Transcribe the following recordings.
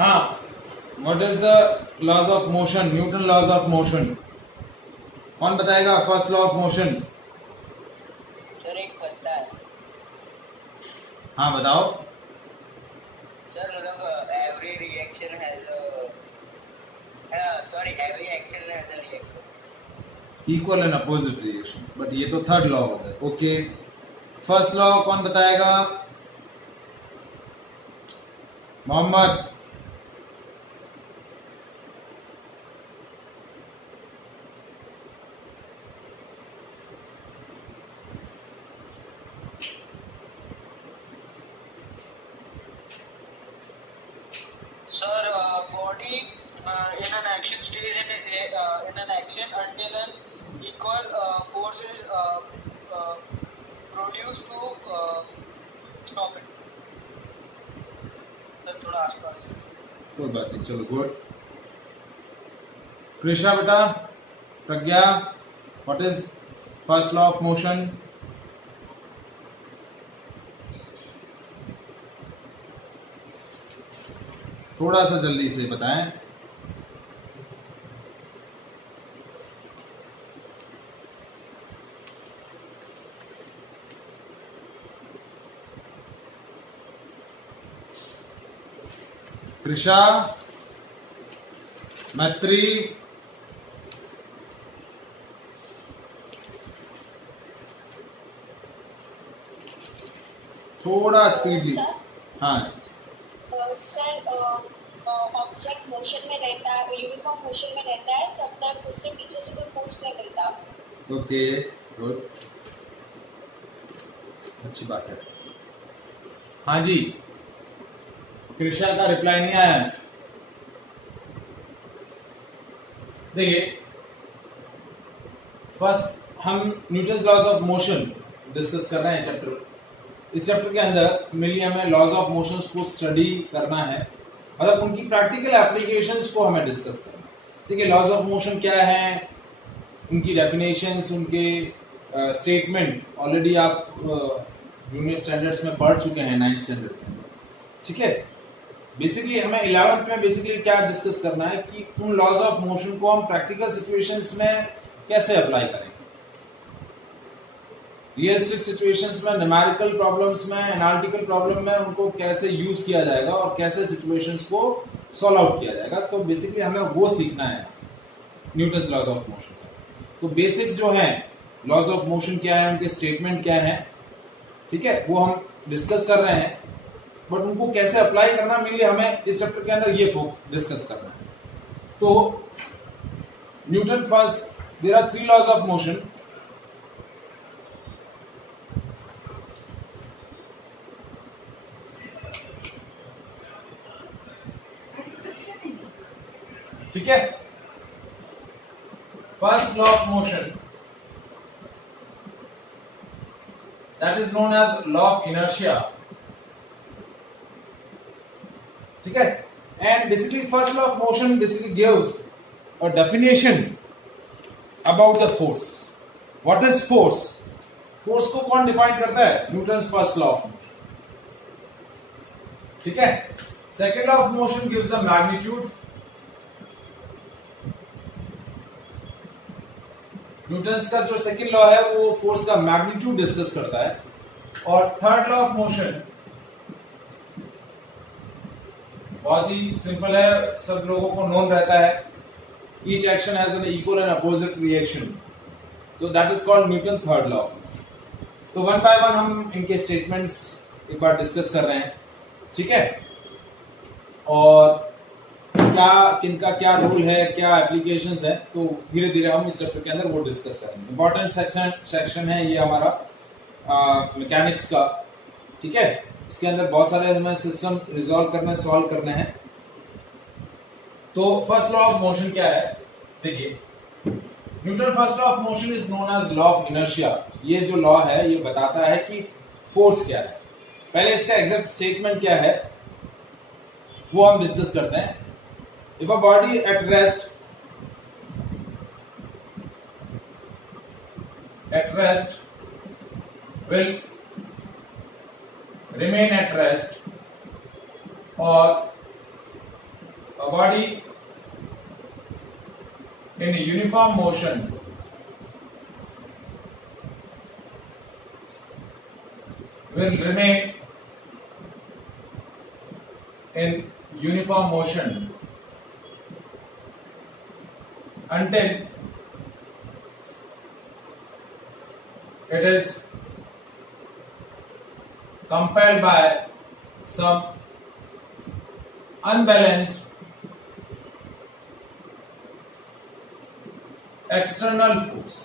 हाँ, what is the laws of motion, Newton laws of motion, कौन बताएगा? First law of motion. Sir एक बनता है। हाँ बताओ। सर मतलब every reaction has sorry every action has a reaction. Equal and opposite reaction, but ये तो थर्ड लॉ हो गया। ओके, फर्स्ट लॉ कौन बताएगा? Mohammad. Sir, body in an action stays in an action until an equal force is produced to stop it. Sir, थोड़ा आसपास। कोई बात नहीं, चलो गुड। कृष्णा बेटा, Pragya, what is first law of motion? थोड़ा सा जल्दी से बताएं। कृषा, मैत्री, थोड़ा स्पीडली। हाँ सर, ऑब्जेक्ट मोशन में रहता है, यूनिफॉर्म मोशन में रहता है जब तक उसे पीछे से कोई फोर्स नहीं मिलता। ओके गुड, अच्छी बात है। हाँ जी, कृष्णा का रिप्लाई नहीं आया। देखिए, फर्स्ट हम Newton's laws of motion discuss कर रहे हैं चैप्टर। इस चैप्टर के अंदर मेनली हमें लॉज ऑफ मोशंस को स्टडी करना है, मतलब उनकी प्रैक्टिकल एप्लीकेशंस को हमें डिस्कस करना है। देखिए, लॉज ऑफ मोशन क्या है, उनकी डेफिनेशंस, उनके स्टेटमेंट ऑलरेडी आप जूनियर स्टैंडर्ड्स में पढ़ चुके हैं, 9th स्टैंडर्ड में। ठीक है, बेसिकली हमें 11th में बेसिकली क्या डिस्कस करना है कि उन लॉज ऑफ मोशन को हम प्रैक्टिकल सिचुएशंस में कैसे अप्लाई करेंगे, रियलिस्टिक सिचुएशंस में, न्यूमेरिकल प्रॉब्लम्स में, एनालिटिकल प्रॉब्लम में उनको कैसे यूज किया जाएगा और कैसे सिचुएशंस को सॉल्व आउट किया जाएगा। तो बेसिकली हमें वो सीखना है न्यूटन्स लॉज ऑफ मोशन का। तो बेसिक्स जो हैं, लॉज ऑफ मोशन क्या है, उनके स्टेटमेंट क्या है, ठीक है, वो हम डिस्कस कर रहे हैं, बट उनको कैसे अप्लाई करना मेनली हमें इस चैप्टर के अंदर ये डिस्कस करना है। तो Newton first, there are 3 laws of motion. ठीक है, first law of motion that is known as law of inertia. ठीक है, and basically first law of motion basically gives a definition about the force. What is force? Force को कौन define करता है? Newton's first law of motion. ठीक है, second law of motion gives the magnitude. Newton's का जो second law है वो फोर्स का मैग्नीट्यूड डिस्कस करता है। और थर्ड लॉ ऑफ मोशन बहुत ही सिंपल है, सब लोगों को नोन रहता है, each action has an equal and opposite reaction, तो that is called Newton third law of motion. तो वन बाय वन हम इनके स्टेटमेंट्स एक बार डिस्कस कर रहे हैं। ठीक है, और क्या किनका क्या रोल है, क्या एप्लीकेशंस है, तो धीरे धीरे हम इस चैप्टर के अंदर वो डिस्कस करेंगे। इंपॉर्टेंट सेक्शन है ये हमारा मैकेनिक्स का। ठीक है, इसके अंदर बहुत सारे हमें सिस्टम रिजॉल्व करने, सॉल्व करने हैं। तो फर्स्ट लॉ ऑफ मोशन क्या है? देखिए, Newton first law of motion is known as law of inertia. ये जो लॉ है ये बताता है कि फोर्स क्या है। पहले इसका एग्जैक्ट स्टेटमेंट क्या है वो हम डिस्कस करते हैं। If a body at rest will remain at rest or a body in a uniform motion will remain in uniform motion until it is compelled by some unbalanced external force.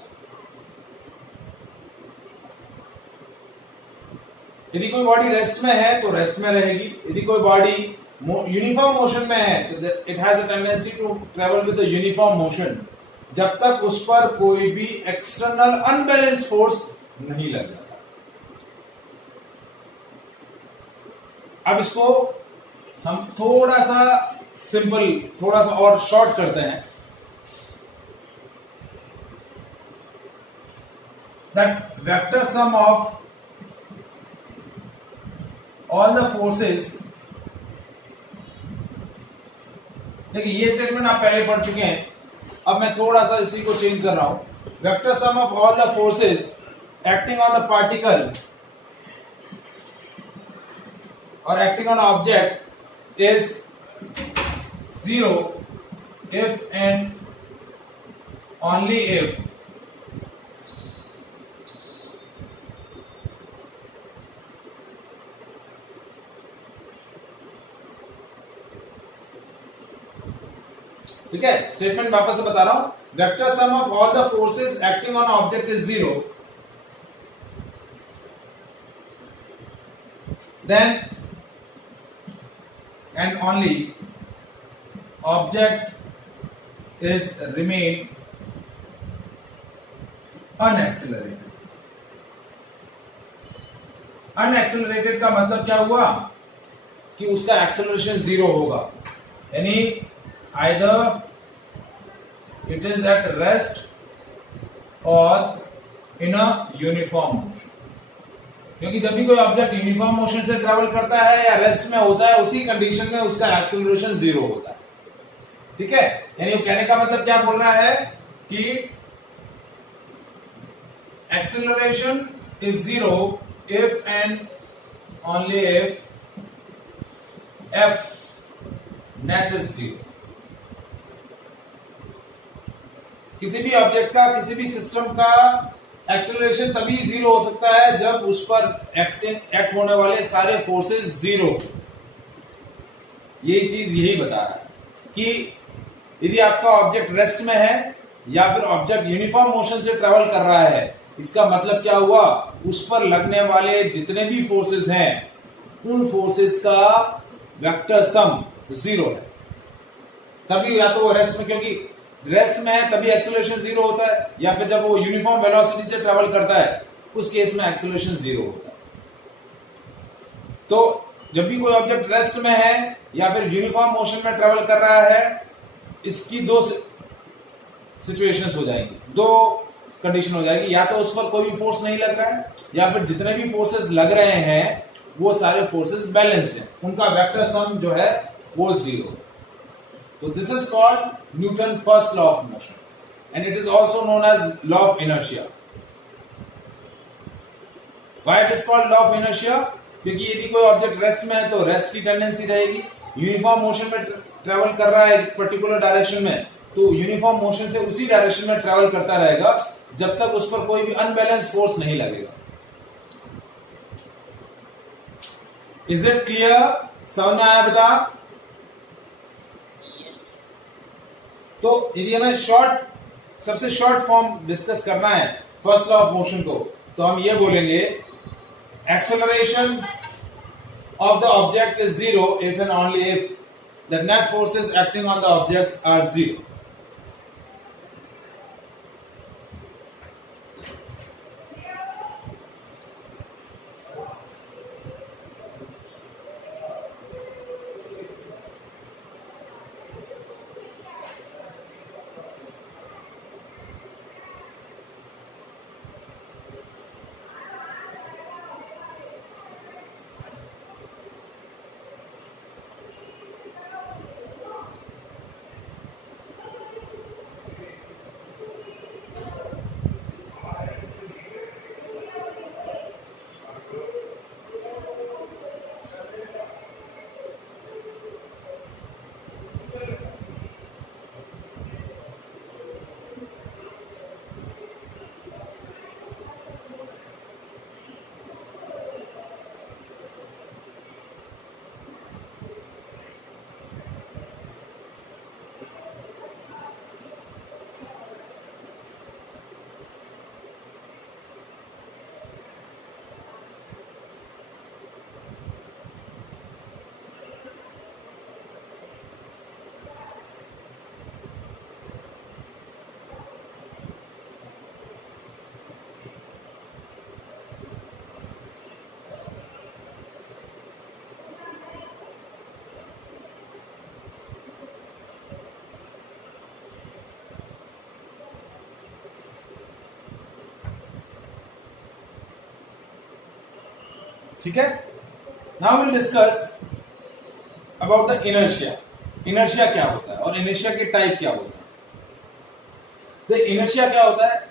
यदि कोई body rest में है तो rest में रहेगी, यदि कोई body uniform motion में है तो it has a tendency to travel with the uniform motion जब तक उस पर कोई भी एक्सटर्नल अनबैलेंस फोर्स नहीं लग जाता। अब इसको हम थोड़ा सा सिंपल, थोड़ा सा और शॉर्ट करते हैं। That vector sum of all the forces, देखिए ये स्टेटमेंट आप पहले पढ़ चुके हैं, अब मैं थोड़ा सा इसी को चेंज कर रहा हूं। Vector sum of all the forces acting on the particle और acting on object is 0 if and only if ठीक है। स्टेटमेंट वापस से बता रहा हूं। Vector sum of all the forces acting on object is 0 then and only object is remain unaccelerated। Unaccelerated का मतलब क्या हुआ कि उसका एक्सेलरेशन 0 होगा, यानी either it is at rest or in a uniform motion। क्योंकि जब भी कोई ऑब्जेक्ट यूनिफॉर्म मोशन से ट्रैवल करता है या रेस्ट में होता है, उसी कंडीशन में उसका एक्सेलरेशन 0 होता है। ठीक है, यानी वो कहने का मतलब क्या बोल रहा है कि acceleration is 0 if and only if f net is 0। किसी भी ऑब्जेक्ट का, किसी भी सिस्टम का एक्सेलरेशन तभी 0 हो सकता है जब उस पर एक्ट होने वाले सारे फोर्सेस 0। ये चीज यही बता रहा है कि यदि आपका ऑब्जेक्ट रेस्ट में है या फिर ऑब्जेक्ट यूनिफॉर्म मोशन से ट्रेवल कर रहा है, इसका मतलब क्या हुआ, उस पर लगने वाले जितने भी फोर्सेस हैं उन फोर्सेस का वेक्टर सम 0 है। तभी या तो वो रेस्ट में, क्योंकि रेस्ट में है तभी एक्सेलरेशन 0 होता है, या फिर जब वो यूनिफॉर्म वेलोसिटी से ट्रेवल करता है उस केस में एक्सेलरेशन 0 होता है। तो जब भी कोई ऑब्जेक्ट रेस्ट में है या फिर यूनिफॉर्म मोशन में ट्रेवल कर रहा है, इसकी दो सिचुएशंस हो जाएंगी, दो कंडीशन हो जाएगी। या तो उस पर कोई भी फोर्स नहीं लग रहा है, या फिर जितने भी फोर्सेस लग रहे हैं वो सारे फोर्सेस बैलेंस्ड हैं, उनका वेक्टर सम जो है वो 0। So this is called Newton's first law of motion, and it is also known as law of inertia। Why it is called law of inertia? क्योंकि यदि कोई ऑब्जेक्ट रेस्ट में है तो रेस्ट की टेंडेंसी रहेगी, यूनिफॉर्म मोशन में travel कर रहा है एक पर्टिकुलर डायरेक्शन में, तो यूनिफॉर्म मोशन से उसी डायरेक्शन में ट्रेवल करता रहेगा जब तक उस पर कोई भी अनबैलेंस फोर्स नहीं लगेगा। Is it clear? समझ में आया बेटा? तो यदि हमें सबसे शॉर्ट फॉर्म डिस्कस करना है फर्स्ट लॉ ऑफ मोशन को, तो हम ये बोलेंगे acceleration of the object is 0 if and only if the net forces acting on the objects are 0। ठीक है. Now will discuss about the inertia. Inertia क्या होता है और इनर्शिया के टाइप क्या होता है. द इनर्शिया क्या होता है.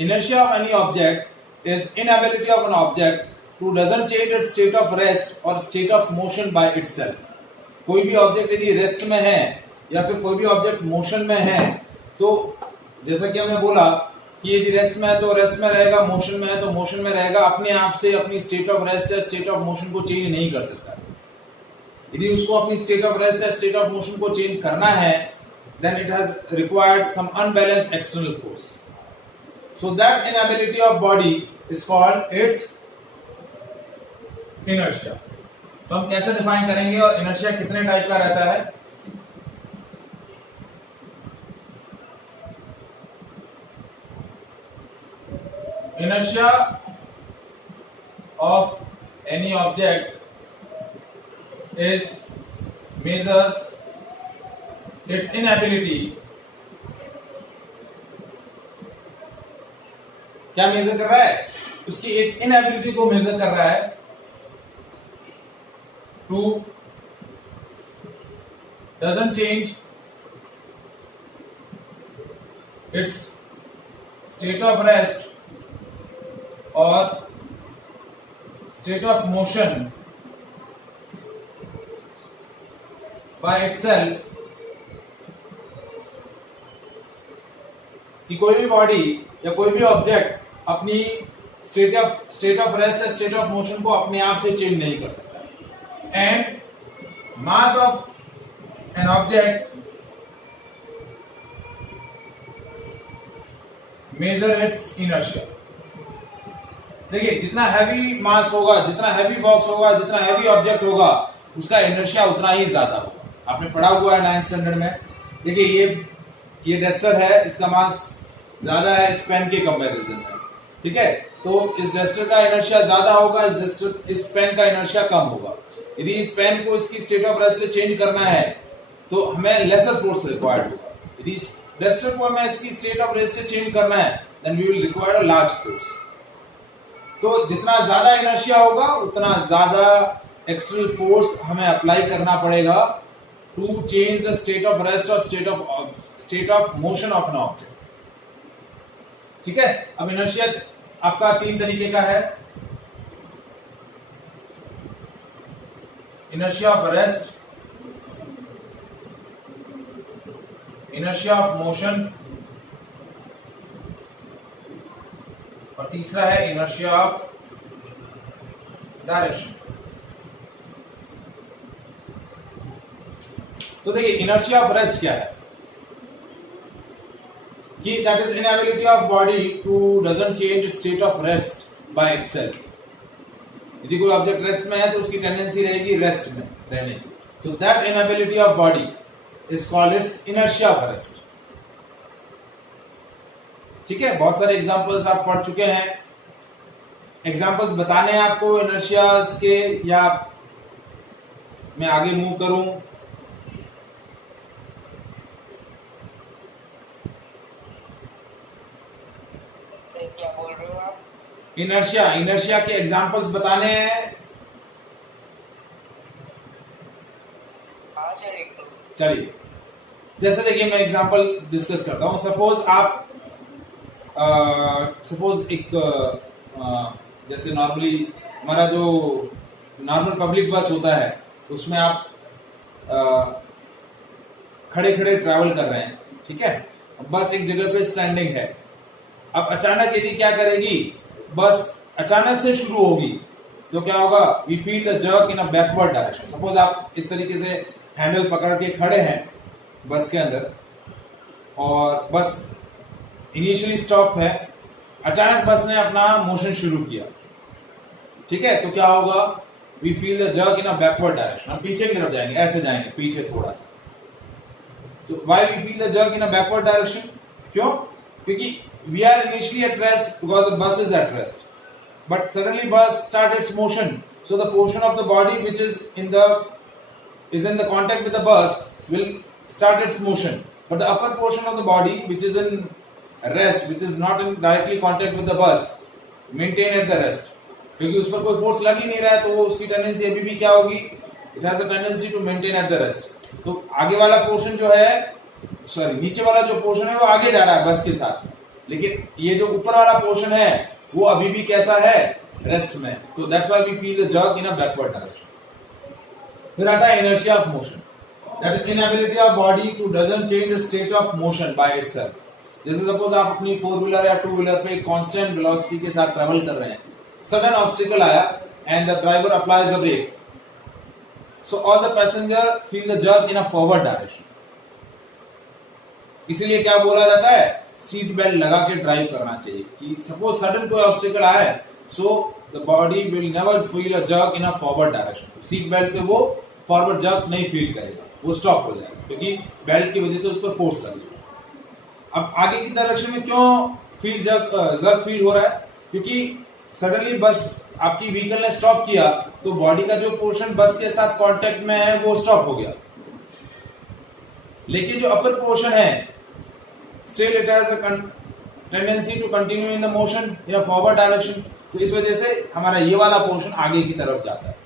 Inertia of any object is inability of an object to doesn't change its state of rest और state of motion by itself. कोई भी ऑब्जेक्ट यदि रेस्ट में है या फिर कोई भी ऑब्जेक्ट मोशन में है, तो जैसा कि हमने बोला कि यदि रेस्ट में है तो रेस्ट में रहेगा, मोशन में है तो मोशन में रहेगा, अपने आप से अपनी स्टेट ऑफ रेस्ट या स्टेट ऑफ मोशन को चेंज नहीं कर सकता. यदि उसको अपनी स्टेट ऑफ रेस्ट या स्टेट ऑफ मोशन को चेंज करना है, then it has required some unbalanced external force. So that inability of body is called its inertia. तो हम कैसे डिफाइन करेंगे और इनर्शिया कितने टाइप का रहता है. Inertia of any object is measure its inability. क्या मेजर कर रहा है. उसकी एक इनएबिलिटी को मेजर कर रहा है to doesn't change its state of rest और state of motion by itself. कि कोई भी बॉडी या कोई भी ऑब्जेक्ट अपनी स्टेट ऑफ रेस्ट या स्टेट ऑफ मोशन को अपने आप से चेंज नहीं कर सकता. And mass of an object measure its inertia. देखिए, जितना हैवी मास होगा, जितना हैवी बॉक्स होगा, जितना हैवी ऑब्जेक्ट होगा, उसका इनर्शिया उतना ही ज्यादा होगा. आपने पढ़ा हुआ है 9th स्टैंडर्ड में. देखिए, ये डस्टर है, इसका मास ज्यादा है इस पेन के कंपैरिजन में. ठीक है, तो इस डस्टर का इनर्शिया ज्यादा होगा, इस पेन का इनर्शिया कम होगा. यदि इस पेन को इसकी स्टेट ऑफ रेस्ट से चेंज करना है तो हमें लेसर फोर्स रिक्वायर्ड होगा. यदि इस डस्टर को हमें इसकी स्टेट ऑफ रेस्ट से चेंज करना है, then we will require a large force. तो जितना ज्यादा इनर्शिया होगा उतना ज्यादा एक्सटर्नल फोर्स हमें अप्लाई करना पड़ेगा to change the state of rest और state of motion of an object. ठीक है. अब इनर्शिया आपका 3 तरीके का है. Inertia of rest, inertia of motion और तीसरा है इनर्शिया ऑफ डायरेक्शन. तो देखिए, इनर्शिया ऑफ रेस्ट क्या है कि that is inability of body to doesn't change its state of rest by itself. यदि कोई ऑब्जेक्ट रेस्ट में है तो उसकी टेंडेंसी रहेगी रेस्ट में रहने की. तो that inability of body is called its inertia of rest. ठीक है. बहुत सारे एग्जांपल्स आप पढ़ चुके हैं. एग्जांपल्स बताने हैं आपको इनर्शियाज के, या मैं आगे मूव करूं. क्या बोल रहे हो आप. इनर्शिया के एग्जांपल्स बताने हैं. हाँ सर, एक तो चलिए, जैसे देखिए मैं एग्जांपल डिस्कस करता हूं. सपोज एक जैसे नॉर्मली हमारा जो नॉर्मल पब्लिक बस होता है उसमें आप खड़े खड़े ट्रैवल कर रहे हैं. ठीक है. बस एक जगह पे स्टैंडिंग है. अब अचानक यदि क्या करेगी, बस अचानक से शुरू होगी तो क्या होगा, we feel the jerk in a backward direction. Suppose आप इस तरीके से हैंडल पकड़ के खड़े हैं बस के अंदर और बस इनिशियली स्टॉप है, अचानक बस ने अपना मोशन शुरू किया. ठीक है. तो क्या होगा, we feel the jerk in a backward direction. हम पीछे की तरफ जाएंगे, ऐसे जाएंगे पीछे थोड़ा सा. तो why we feel the jerk in a backward direction? क्यों? क्योंकि we are initially at rest because the bus is at rest, but suddenly bus start its motion, so the portion of the body which is in the contact with the bus will start its motion, but the upper portion of the body which is in rest, which is not in directly contact with the bus, maintain at the rest. क्योंकि उस पर कोई force लग ही नहीं रहा है, तो वो उसकी टेंडेंसी अभी भी क्या होगी, it has a tendency to maintain at the rest. तो आगे वाला पोर्शन जो है, सॉरी नीचे वाला जो पोर्शन है वो आगे जा रहा है बस के साथ, लेकिन ये जो ऊपर वाला पोर्शन है वो अभी भी कैसा है, रेस्ट में। तो that's why we feel the jerk in a backward direction. फिर आता है inertia of motion, that is inability of body to doesn't change the state of motion by itself. जैसे सपोज आप अपनी 4 व्हीलर या 2 व्हीलर पे कांस्टेंट वेलोसिटी के साथ ट्रेवल कर रहे हैं, सडन ऑब्स्टिकल आया and the driver applies a brake, so all the passenger feel the jerk in a forward direction. इसीलिए क्या बोला जाता है, सीट बेल्ट लगा के ड्राइव करना चाहिए कि सपोज सडन कोई ऑब्स्टिकल आया है, so the body will never feel a jerk in a forward direction. Seat belt से वो फॉरवर्ड जर्क नहीं फील करेगा, वो स्टॉप हो जाएगा क्योंकि बेल्ट की वजह से उस पर फोर्स लगेगा। अब आगे की डायरेक्शन में क्यों फील जर्क फील हो रहा है, क्योंकि सडनली बस आपकी व्हीकल ने स्टॉप किया तो बॉडी का जो पोर्शन बस के साथ कांटेक्ट में है वो स्टॉप हो गया, लेकिन जो अपर पोर्शन है still it has a tendency to continue in the motion in a forward direction. तो इस वजह से हमारा ये वाला पोर्शन आगे की तरफ जाता है।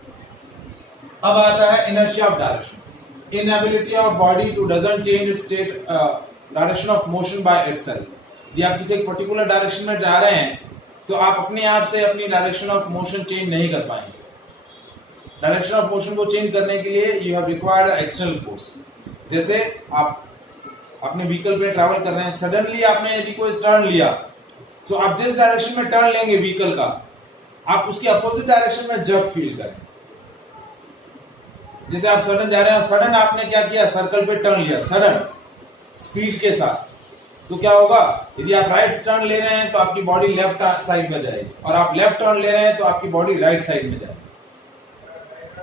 अब आता है inertia of direction, inability of body to doesn't change its state direction of motion by itself. ये आप किसी एक पर्टिकुलर डायरेक्शन में जा रहे हैं तो आप अपने आप से अपनी डायरेक्शन ऑफ मोशन चेंज नहीं कर पाएंगे। डायरेक्शन ऑफ मोशन को चेंज करने के लिए you have required external force. जैसे आप अपने व्हीकल पे ट्रैवल कर रहे हैं, सडनली आपने यदि कोई टर्न लिया, तो आप जिस डायरेक्शन में टर्न लेंगे व्हीकल का, आप उसकी अपोजिट डायरेक्शन में जर्क फील करें। जैसे आप सडन जा रहे हैं, सडन आपने क्या किया, सर्कल पे टर्न लिया सडन स्पीड के साथ, तो क्या होगा, यदि आप राइट टर्न ले रहे हैं तो आपकी बॉडी लेफ्ट साइड में जाएगी, और आप लेफ्ट टर्न ले रहे हैं तो आपकी बॉडी राइट साइड में जाएगी।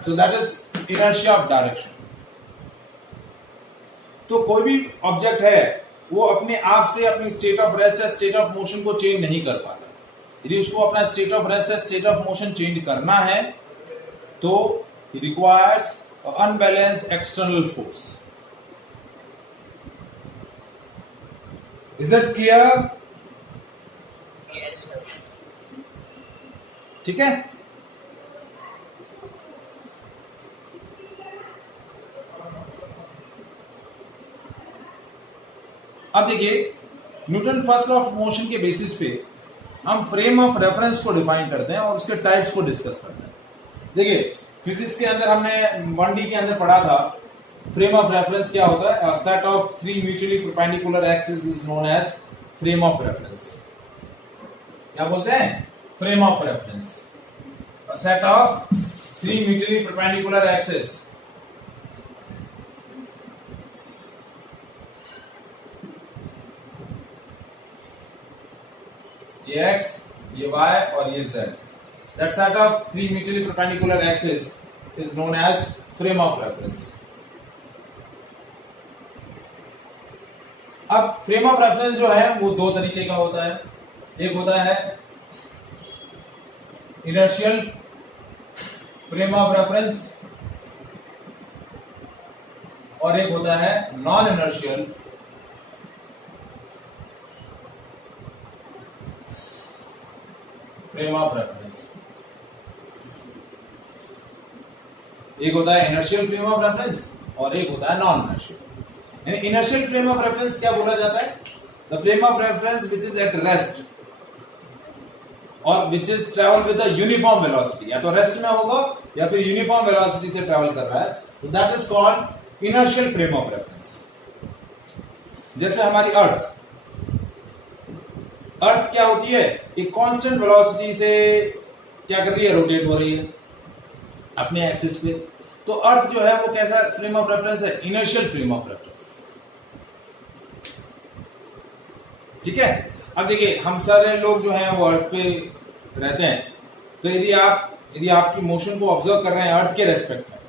So that is inertia of direction. तो कोई भी ऑब्जेक्ट है वो अपने आप से अपनी स्टेट ऑफ रेस्ट या स्टेट ऑफ मोशन को चेंज नहीं कर पाता। यदि उसको अपना स्टेट ऑफ रेस्ट या स्टेट ऑफ मोशन चेंज करना है तो it requires an unbalanced external force. Is that clear? Yes, sir. ठीक है। अब देखिए, Newton first law of motion के बेसिस पे हम फ्रेम ऑफ रेफरेंस को डिफाइन करते हैं और उसके टाइप्स को डिस्कस करते हैं। देखिए, फिजिक्स के अंदर हमने 1D के अंदर पढ़ा था, फ्रेम ऑफ रेफरेंस क्या होता है, set of 3 mutually perpendicular axis is known as frame of reference. क्या बोलते हैं, frame of reference. Set of 3 mutually perpendicular axis ये x, ये y और ये z, that set of 3 mutually perpendicular axes is known as frame of reference. अब frame of reference जो है वो 2 तरीके का होता है। एक होता है इनर्शियल फ्रेम ऑफ रेफरेंस और एक होता है non inertial frame of reference. एक होता है इनर्शियल फ्रेम ऑफ रेफरेंस और एक होता है non inertial. Inertial frame of reference क्या बोला जाता है, the frame of reference which is at rest और which is travel with a uniform velocity, या तो रेस्ट में होगा या फिर यूनिफॉर्म वेलोसिटी से ट्रेवल कर रहा है, तो that is called inertial frame of reference. जैसे हमारी अर्थ क्या होती है, एक कांस्टेंट वेलोसिटी से क्या कर रही है, रोटेट हो रही है अपने एक्सिस पे। तो अर्थ जो है वो कैसा फ्रेम ऑफ रेफरेंस है, इनर्शियल फ्रेम ऑफ रेफरेंस। ठीक है। अब देखिए, हम सारे लोग जो हैं वो अर्थ पे रहते हैं, तो यदि आपकी मोशन को ऑब्जर्व कर रहे हैं अर्थ के रेस्पेक्ट में,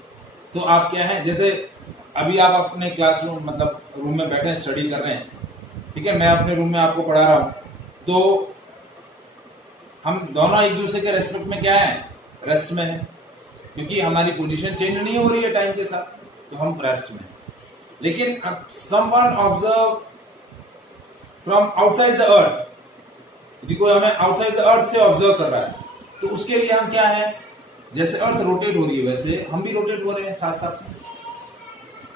तो आप क्या है, जैसे अभी आप अपने क्लासरूम मतलब रूम में बैठे हैं, स्टडी कर रहे हैं, ठीक है, मैं अपने रूम में आपको पढ़ा रहा हूं, तो हम दोनों एक दूसरे के रेस्पेक्ट में क्या है, रेस्ट में है, क्योंकि हमारी पोजीशन चेंज नहीं हो रही है टाइम के साथ, तो हम रेस्ट में। लेकिन अब someone observe from outside the earth, यदि कोई हमें आउटसाइड द अर्थ से ऑब्जर्व कर रहा है, तो उसके लिए हम क्या है, जैसे अर्थ रोटेट हो रही है वैसे हम भी रोटेट हो रहे हैं साथ साथ।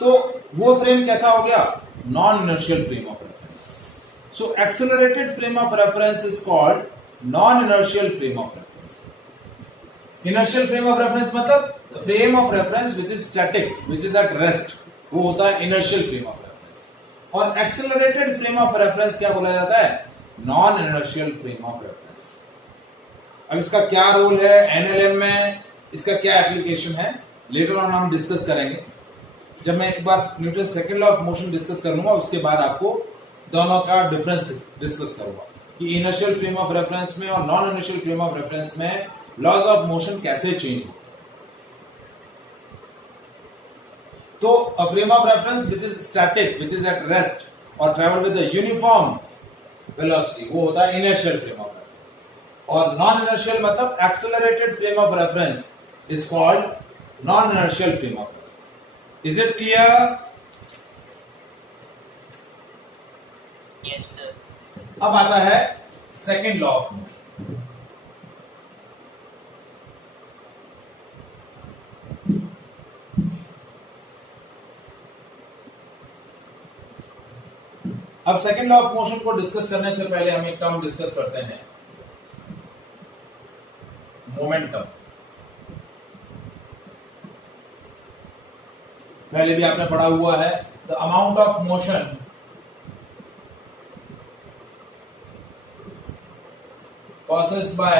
तो वो फ्रेम कैसा हो गया, non inertial frame of reference. So accelerated frame of reference is called non inertial frame of reference. Inertial frame of reference मतलब frame of reference which is static, which is at rest, वो होता है inertial frame of reference. और accelerated frame of reference क्या बोला जाता है, non inertial frame of reference. अब इसका क्या रोल है एनएलएम में, इसका क्या एप्लीकेशन है, लेटर ऑन हम डिस्कस करेंगे। जब मैं एक बार Newton second law of motion discuss करूंगा उसके बाद आपको दोनों का डिफरेंस डिस्कस करूंगा कि इनर्शियल फ्रेम ऑफ रेफरेंस में और non inertial frame of reference में लॉज ऑफ मोशन कैसे चेंज हो। तो a frame of reference which is static, which is at rest और travel with the uniform velocity, वो होता है इनर्शियल फ्रेम ऑफ रेफरेंस। और नॉन इनर्शियल मतलब accelerated frame of reference is called non inertial frame of reference. Is it clear? Yes sir. अब आता है second law of motion. अब second law of motion को डिस्कस करने से पहले हम एक टर्म डिस्कस करते हैं, मोमेंटम। पहले भी आपने पढ़ा हुआ है, the amount of motion possessed by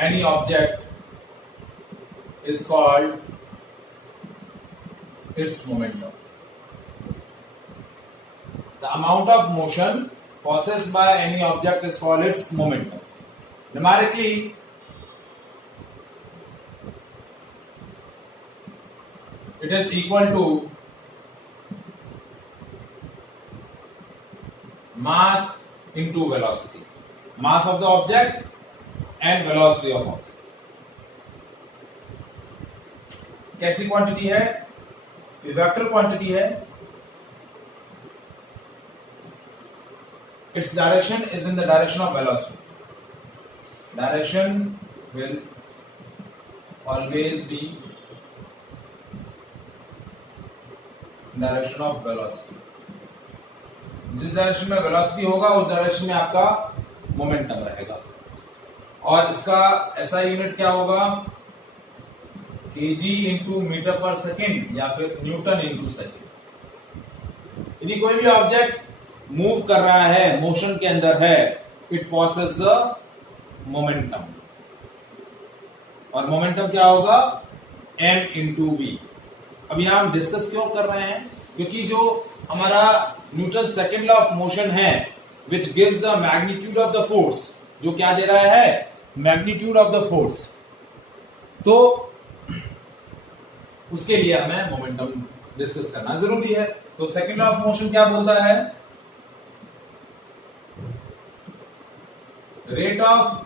any object is called its momentum. The amount of motion possessed by any object is called its momentum. Numerically, it is equal to mass into velocity, mass of the object and velocity of object. कैसी quantity है, vector quantity है, its direction is in the direction of velocity. Direction will always be direction of velocity. जिस direction में velocity होगा उस direction में आपका momentum रहेगा। और इसका एसआई यूनिट क्या होगा, KG into metre per second या फिर न्यूटन इंटू सेकेंड। यदि कोई भी ऑब्जेक्ट मूव कर रहा है, मोशन के अंदर है, इट पॉसेस द मोमेंटम। और मोमेंटम क्या होगा, m इंटू वी। अब यहां हम डिस्कस क्यों कर रहे हैं, क्योंकि जो हमारा Newton second law of motion है which gives the magnitude of the force, जो क्या दे रहा है, मैग्नीट्यूड ऑफ द फोर्स, तो उसके लिए हमें मोमेंटम डिस्कस करना जरूरी है। तो सेकेंड लॉ ऑफ मोशन क्या बोलता है, rate of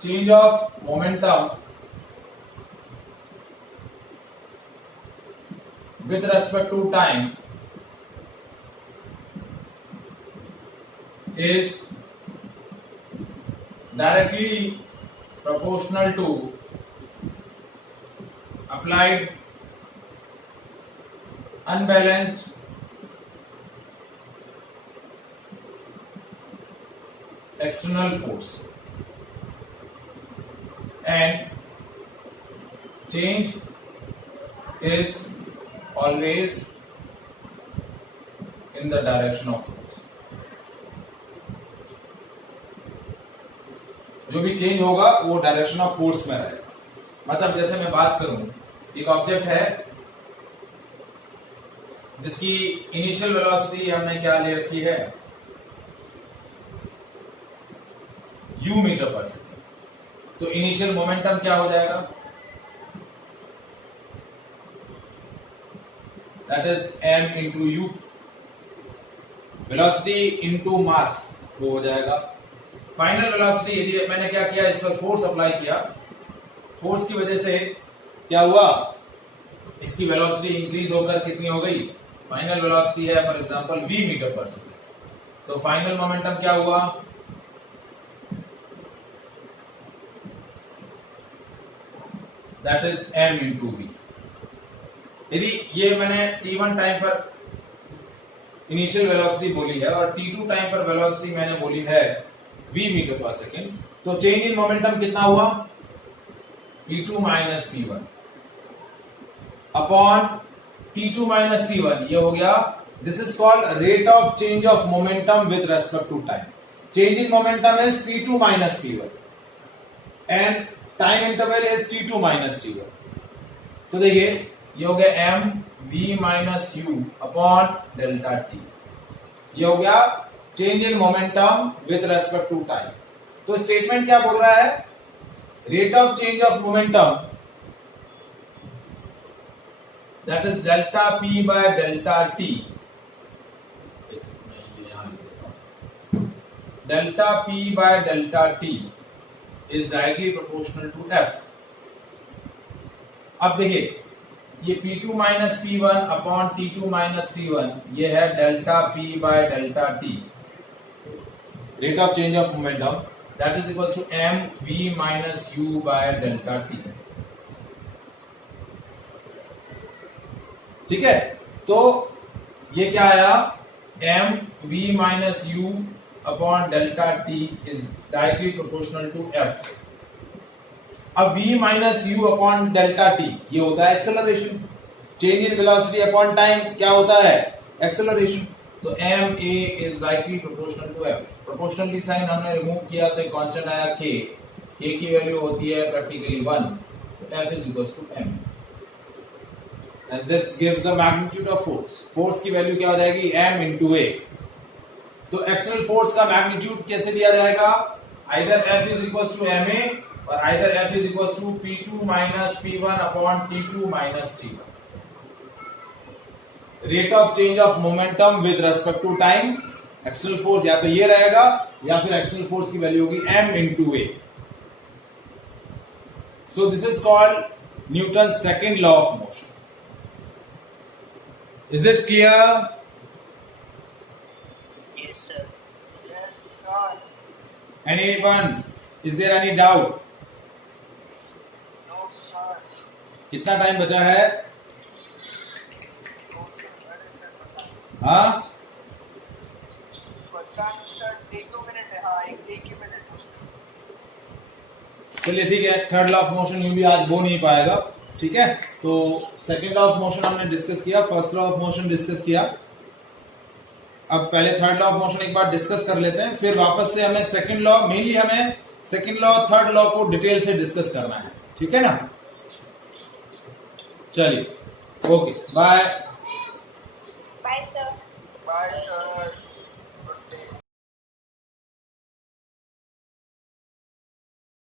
change of momentum with respect to time is directly proportional to applied unbalanced external force, and change is always in the direction of force. जो भी change होगा वो direction of force में रहेगा। मतलब जैसे मैं बात करूं, एक ऑब्जेक्ट है जिसकी इनिशियल वेलोसिटी हमने क्या ले रखी है, u मीटर पर सेकेंड, तो इनिशियल मोमेंटम क्या हो जाएगा, that is m into u, velocity into mass वो हो जाएगा। फाइनल वेलोसिटी, यदि मैंने क्या किया, इस पर फोर्स अप्लाई किया, फोर्स की वजह से क्या हुआ, इसकी वेलोसिटी इंक्रीज होकर कितनी हो गई, फाइनल वेलोसिटी है for example v meter per second, तो फाइनल मोमेंटम क्या हुआ, that is m into v. यदि ये मैंने t1 टाइम पर इनिशियल वेलोसिटी बोली है और t2 टाइम पर वेलोसिटी मैंने बोली है v मीटर पर सेकेंड, तो चेंज इन मोमेंटम कितना हुआ? p2 minus p1 upon t2 minus t1, ये हो गया। This is called rate of change of momentum with respect to time. Change in momentum is p2 minus p1 and time interval is t2 minus t1। तो देखिए ये हो गया m v minus u upon delta t। ये हो गया change in momentum with respect to time. तो statement क्या बोल रहा है? Rate of change of momentum that is delta p by delta t। Delta p by delta t is directly proportional to f। अब देखिए ये p2 minus p1 upon t2 minus t1, ये है delta p by delta t, rate of change of momentum that is equal to m v minus u by delta t। ठीक है, तो ये क्या आया? m v minus u upon delta t is directly proportional to f। अब v minus u upon delta t ये होता है acceleration. Change in velocity upon time क्या होता है? एक्सेलरेशन। तो m a is directly proportional to f। Proportionality sign हमने remove किया तो एक कांस्टेंट आया k की वैल्यू होती है प्रैक्टिकली 1, तो f is equal to m and this gives the magnitude of force. Force की वैल्यू क्या हो जाएगी? m into a। तो एक्सटर्नल फोर्स का मैग्नीट्यूड कैसे दिया जाएगा? Either F is equal to ma और either F is equal to P2 minus P1 upon T2 minus T1। Rate of change of momentum with respect to time, external force या तो ये रहेगा या फिर एक्सटर्नल फोर्स की value होगी m into a। So this is called Newton second law of motion. Is it clear? Yes, sir. Anyone? Is there any doubt? No, sir. कितना time बचा है? No, sir. That is it. हाँ, बच्चा sir 1-2 minute है। हाँ, एक ही minute. चलिए ठीक है। थर्ड लॉ ऑफ मोशन यूं भी आज हो नहीं पाएगा, ठीक है। तो सेकंड लॉ ऑफ मोशन हमने डिस्कस किया, first law of motion discuss किया। अब पहले थर्ड लॉ ऑफ मोशन एक बार डिस्कस कर लेते हैं, फिर वापस से हमें सेकंड लॉ, मेनली हमें सेकंड लॉ थर्ड लॉ को डिटेल से डिस्कस करना है, ठीक है ना। चलिए, okay, bye. Bye sir. Bye sir.